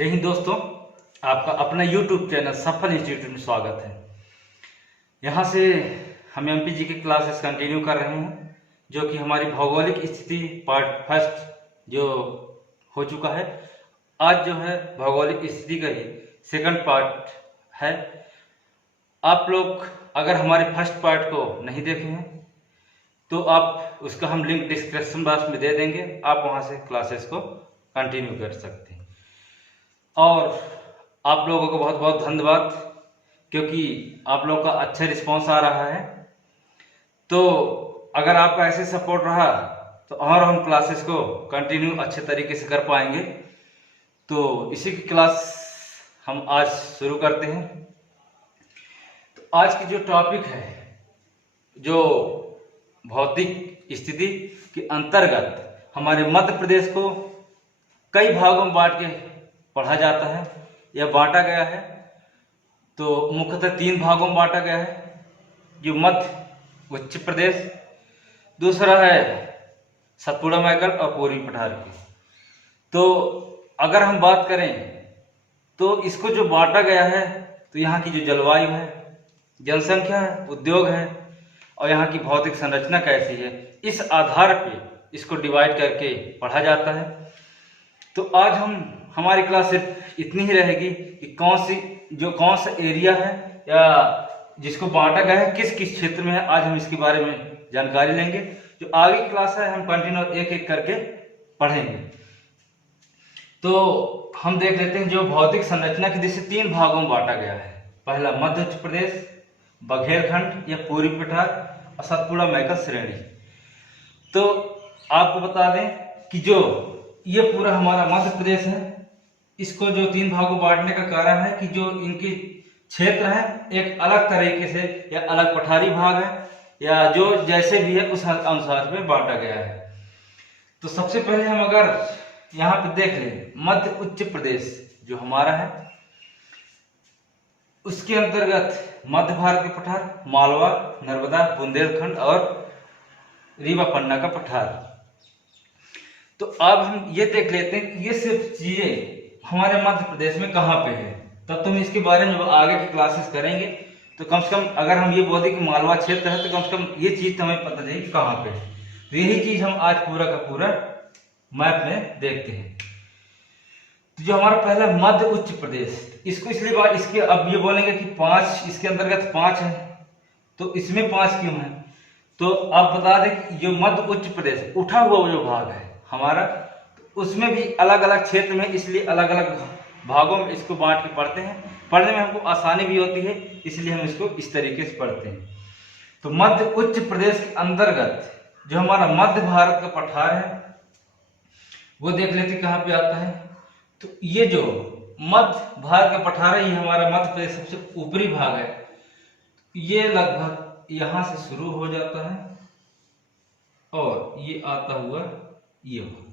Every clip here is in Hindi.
जय हिंद दोस्तों, आपका अपना YouTube चैनल सफल इंस्टीट्यूट में स्वागत है। यहाँ से हम एमपीजी की क्लासेस कंटिन्यू कर रहे हैं, जो कि हमारी भौगोलिक स्थिति पार्ट फर्स्ट जो हो चुका है। आज जो है भौगोलिक स्थिति का ही सेकंड पार्ट है। आप लोग अगर हमारे फर्स्ट पार्ट को नहीं देखे हैं तो आप उसका हम लिंक डिस्क्रिप्शन बॉक्स में दे देंगे, आप वहाँ से क्लासेस को कंटिन्यू कर सकते हैं। और आप लोगों को बहुत बहुत धन्यवाद, क्योंकि आप लोगों का अच्छा रिस्पांस आ रहा है। तो अगर आपका ऐसे सपोर्ट रहा तो और हम क्लासेस को कंटिन्यू अच्छे तरीके से कर पाएंगे। तो इसी की क्लास हम आज शुरू करते हैं। तो आज की जो टॉपिक है, जो भौतिक स्थिति के अंतर्गत हमारे मध्य प्रदेश को कई भागों में बांट के पढ़ा जाता है या बांटा गया है। तो मुख्यतः 3 भागों में बांटा गया है, जो मध्य उच्च प्रदेश, दूसरा है सतपुड़ा मैकल और पूर्वी पठार की। तो अगर हम बात करें तो इसको जो बांटा गया है, तो यहाँ की जो जलवायु है, जनसंख्या है, उद्योग है और यहाँ की भौतिक संरचना कैसी है, इस आधार पे इसको डिवाइड करके पढ़ा जाता है। तो आज हमारी क्लास सिर्फ इतनी ही रहेगी कि कौन सा एरिया है या जिसको बांटा गया है किस किस क्षेत्र में है, आज हम इसके बारे में जानकारी लेंगे। जो आगे की क्लास है हम कंटिन्यू एक एक करके पढ़ेंगे। तो हम देख लेते हैं जो भौतिक संरचना की दृष्टि 3 भागों में बांटा गया है। पहला मध्य उत्तर प्रदेश, बघेलखंड या पूर्वी पठार और सतपुड़ा मैकल श्रेणी। तो आपको बता दें कि जो ये पूरा हमारा मध्य प्रदेश है, इसको जो 3 भागों बांटने का कारण है कि जो इनके क्षेत्र है एक अलग तरीके से या अलग पठारी भाग है या जो जैसे भी है उस अनुसार में बांटा गया है। तो सबसे पहले हम अगर यहाँ पे देख लें, मध्य उच्च प्रदेश जो हमारा है, उसके अंतर्गत मध्य भारत के पठार मालवा, नर्मदा, बुंदेलखंड और रीवा पन्ना का पठार। तो अब हम ये देख लेते हैं कि ये सिर्फ चीजें हमारे मध्य प्रदेश में कहाँ पे है। तब तो हम इसके बारे में आगे की क्लासेस करेंगे। तो कम से कम अगर हम ये बोल दें कि मालवा क्षेत्र है, तो कम से कम ये चीज तो हमें पता चले कि कहाँ पे है। तो यही चीज हम आज पूरा का पूरा मैप में देखते हैं। तो जो हमारा पहला मध्य उच्च प्रदेश, इसको इसलिए बात इसके अब ये बोलेंगे कि 5 इसके अंतर्गत 5 है, तो इसमें 5 क्यों है। तो आप बता दें कि जो मध्य उच्च प्रदेश उठा हुआ जो भाग है हमारा, उसमें भी अलग अलग क्षेत्र में, इसलिए अलग अलग भागों में इसको बांट के पढ़ते हैं। पढ़ने में हमको आसानी भी होती है, इसलिए हम इसको इस तरीके से पढ़ते हैं। तो मध्य उच्च प्रदेश के अंतर्गत जो हमारा मध्य भारत का पठार है, वो देख लेते कहाँ पे आता है। तो ये जो मध्य भारत का पठार है, ये हमारा मध्य प्रदेश सबसे ऊपरी भाग है। ये लगभग यहाँ से शुरू हो जाता है और ये आता हुआ ये भाग।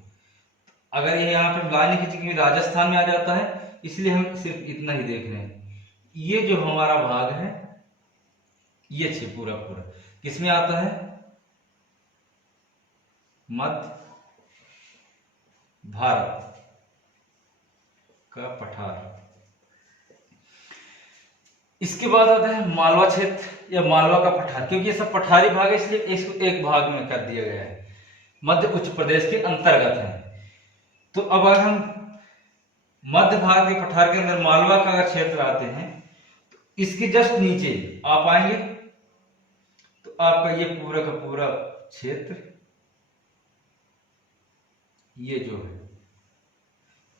अगर ये यहाँ पे लाने की जगह राजस्थान में आ जाता है, इसलिए हम सिर्फ इतना ही देख रहे हैं। ये जो हमारा भाग है, ये पूरा पूरा किसमें आता है, मध्य भारत का पठार। इसके बाद आता है मालवा क्षेत्र या मालवा का पठार, क्योंकि ये सब पठारी भाग है, इसलिए इसको एक भाग में कर दिया गया है, मध्य उच्च प्रदेश के अंतर्गत है। तो अब अगर हम मध्य भारत के पठार के अंदर मालवा का अगर क्षेत्र आते हैं, तो इसके जस्ट नीचे आप आएंगे तो आपका ये पूरा का पूरा क्षेत्र, ये जो है,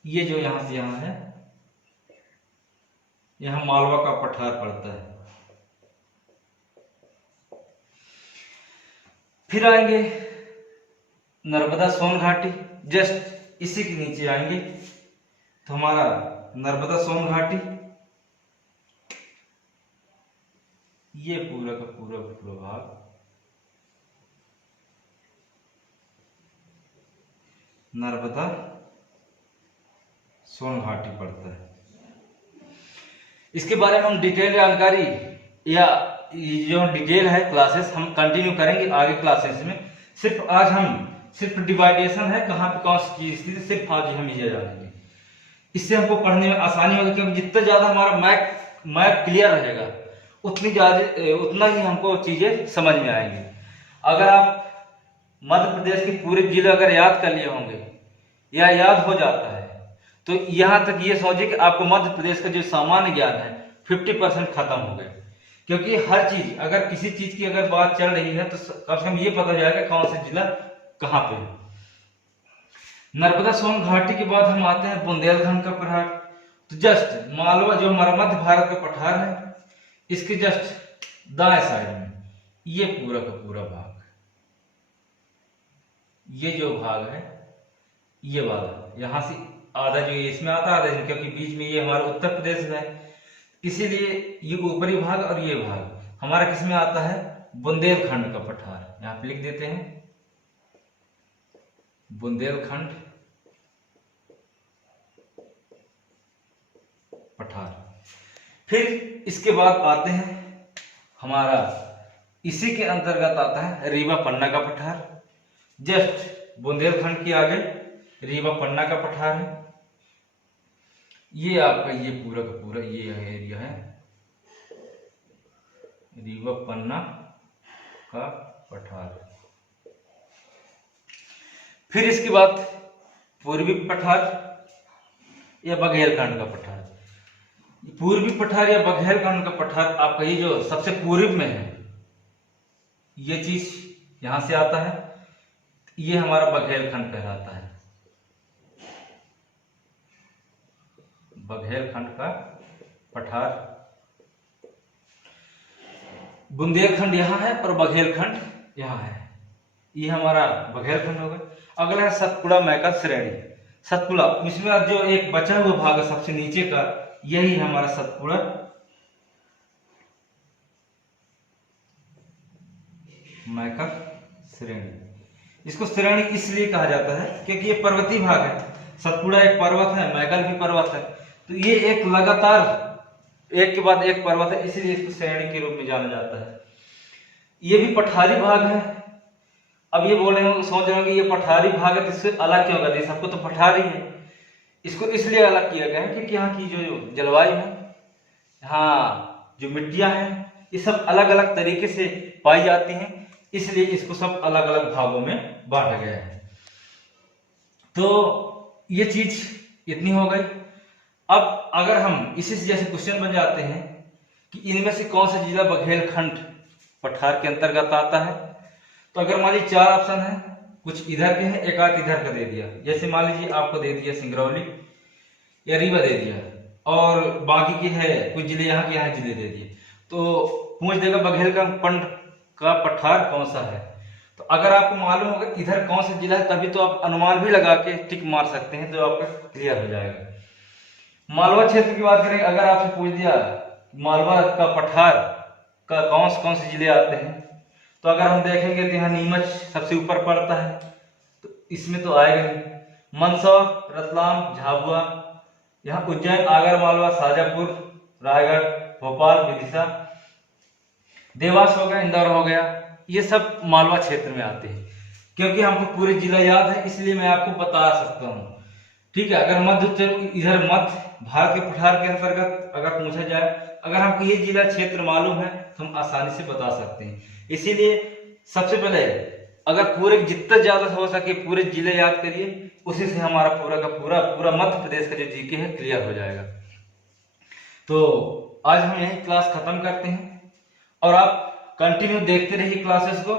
ये जो यहां से यहां है, यहां मालवा का पठार पड़ता है। फिर आएंगे नर्मदा सोन घाटी, जस्ट इसी के नीचे आएंगे तो हमारा नर्मदा सोन घाटी, ये पूरा का पूरा भाग नर्मदा सोन घाटी पड़ता है। इसके बारे में हम डिटेल जानकारी या जो डिटेल है क्लासेस हम कंटिन्यू करेंगे आगे क्लासेस में। सिर्फ आज हम सिर्फ डिवाइडेशन है, कहाँ पे कौन सी चीज थी, सिर्फ आज हम ये जानेंगे। इससे हमको पढ़ने में आसानी होगी, क्योंकि जितना ज़्यादा हमारा मैप क्लियर रहेगा उतना ही हमको चीज़ें समझ में आएंगी। अगर आप मध्य प्रदेश के पूरे जिले अगर याद कर लिए होंगे या याद हो जाता है, तो यहाँ तक ये सोचिए कि आपको मध्य प्रदेश का जो सामान्य ज्ञान है 50% खत्म हो गया। क्योंकि हर चीज, अगर किसी चीज की अगर बात चल रही है तो कम से कम ये पता जाएगा कौन सा जिला कहाँ पे है। नर्मदा सोन घाटी के बाद हम आते हैं बुंदेलखंड का पठार। तो जस्ट मालवा जो हमारा मध्य भारत का पठार है, इसके जस्ट दाएं साइड में ये पूरा का पूरा भाग, ये जो भाग है ये वाला, यहां से आधा जो ये इसमें आता है, क्योंकि बीच में ये हमारा उत्तर प्रदेश है, इसीलिए ये ऊपरी भाग और ये भाग हमारा किस में आता है, बुंदेलखंड का पठार। यहां पे लिख देते हैं बुंदेलखंड पठार। फिर इसके बाद आते हैं हमारा, इसी के अंतर्गत आता है रीवा पन्ना का पठार। जस्ट बुंदेलखंड के आगे रीवा पन्ना का पठार है। ये आपका ये पूरा का पूरा ये एरिया है रीवा पन्ना का पठार। फिर इसके बाद पूर्वी पठार या बघेलखंड का पठार। पूर्वी पठार या बघेलखंड का पठार आपका ये जो सबसे पूर्व में है, ये चीज यहां से आता है, ये हमारा बघेलखंड कहलाता है। बघेलखंड का पठार, बुंदेलखंड यहां है और बघेलखंड यहां है। ये हमारा बघेलखंड हो गया। अगला है सतपुड़ा मैकल श्रेणी। सतपुड़ा, इसमें जो एक बचा हुआ भाग है सबसे नीचे का, यही हमारा सतपुड़ा मैकल श्रेणी। इसको श्रेणी इसलिए कहा जाता है क्योंकि ये पर्वतीय भाग है। सतपुड़ा एक पर्वत है, मैकल भी पर्वत है, तो ये एक लगातार एक के बाद एक पर्वत है, इसीलिए इसको श्रेणी के रूप में जाना जाता है। ये भी पठारी भाग है। अब ये बोल रहे हो, सोच रहे हो कि ये पठारी भाग है तो इससे अलग क्यों कर दिया, सबको तो पठारी है। इसको इसलिए अलग किया गया है क्योंकि यहाँ की जो जलवायु है, यहाँ जो मिट्टियां हैं, ये सब अलग अलग तरीके से पाई जाती हैं, इसलिए इसको सब अलग अलग भागों में बांटा गया है। तो ये चीज इतनी हो गई। अब अगर हम इसी से जैसे क्वेश्चन बन जाते हैं कि इनमें से कौन सा जिला बघेलखंड पठार के अंतर्गत आता है, तो अगर मान लीजिए 4 ऑप्शन है, कुछ इधर के हैं, एक आध इधर का दे दिया। जैसे मान लीजिए आपको दे दिया सिंगरौली या रीवा दे दिया, और बाकी के है कुछ जिले यहाँ के यहाँ जिले दे दिए, तो पूछ देगा बघेलखंड का पठार कौन सा है। तो अगर आपको मालूम होगा इधर कौन सा जिला है, तभी तो आप अनुमान भी लगा के टिक मार सकते हैं, तो आपका क्लियर हो जाएगा। मालवा क्षेत्र की बात करें, अगर आपसे पूछ दिया मालवा का पठार का कौन से जिले आते हैं, तो अगर हम देखेंगे तो यहाँ नीमच सबसे ऊपर पड़ता है, तो इसमें तो आएगा नहीं। मंदसौर, रतलाम, झाबुआ, यहाँ उज्जैन, आगर मालवा, शाजापुर, रायगढ़, भोपाल, विदिशा, देवास हो गया, इंदौर हो गया, ये सब मालवा क्षेत्र में आते हैं। क्योंकि हमको पूरे जिला याद है, इसलिए मैं आपको बता सकता हूँ। ठीक है, अगर इधर मध्य भारत के पठार के अंतर्गत अगर पूछा जाए, अगर हमको ये जिला क्षेत्र मालूम है तो हम आसानी से बता सकते हैं। इसीलिए सबसे पहले अगर पूरे जितना ज्यादा हो सके पूरे जिले याद करिए, उसी से हमारा पूरा का पूरा मध्य प्रदेश का जो जीके है क्लियर हो जाएगा। तो आज हम यही क्लास खत्म करते हैं, और आप कंटिन्यू देखते रहिए क्लासेस को,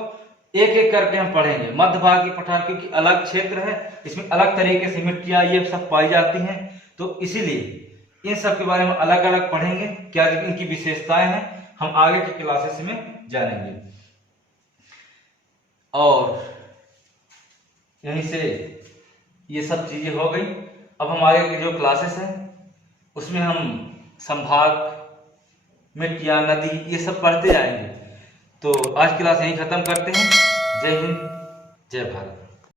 एक एक करके हम पढ़ेंगे। मध्य भारत की पठार क्योंकि अलग क्षेत्र है, इसमें अलग तरीके से मिट्टियां ये सब पाई जाती हैं, तो इसीलिए इन सब के बारे में अलग अलग पढ़ेंगे, क्या इनकी विशेषताएं हैं, हम आगे की क्लासेस में जानेंगे। और यहीं से ये सब चीजें हो गई। अब हमारे की जो क्लासेस हैं उसमें हम संभाग, मिट्टियां, नदी, ये सब पढ़ते जाएंगे। तो आज की क्लास यहीं खत्म करते हैं। जय हिंद, जय भारत।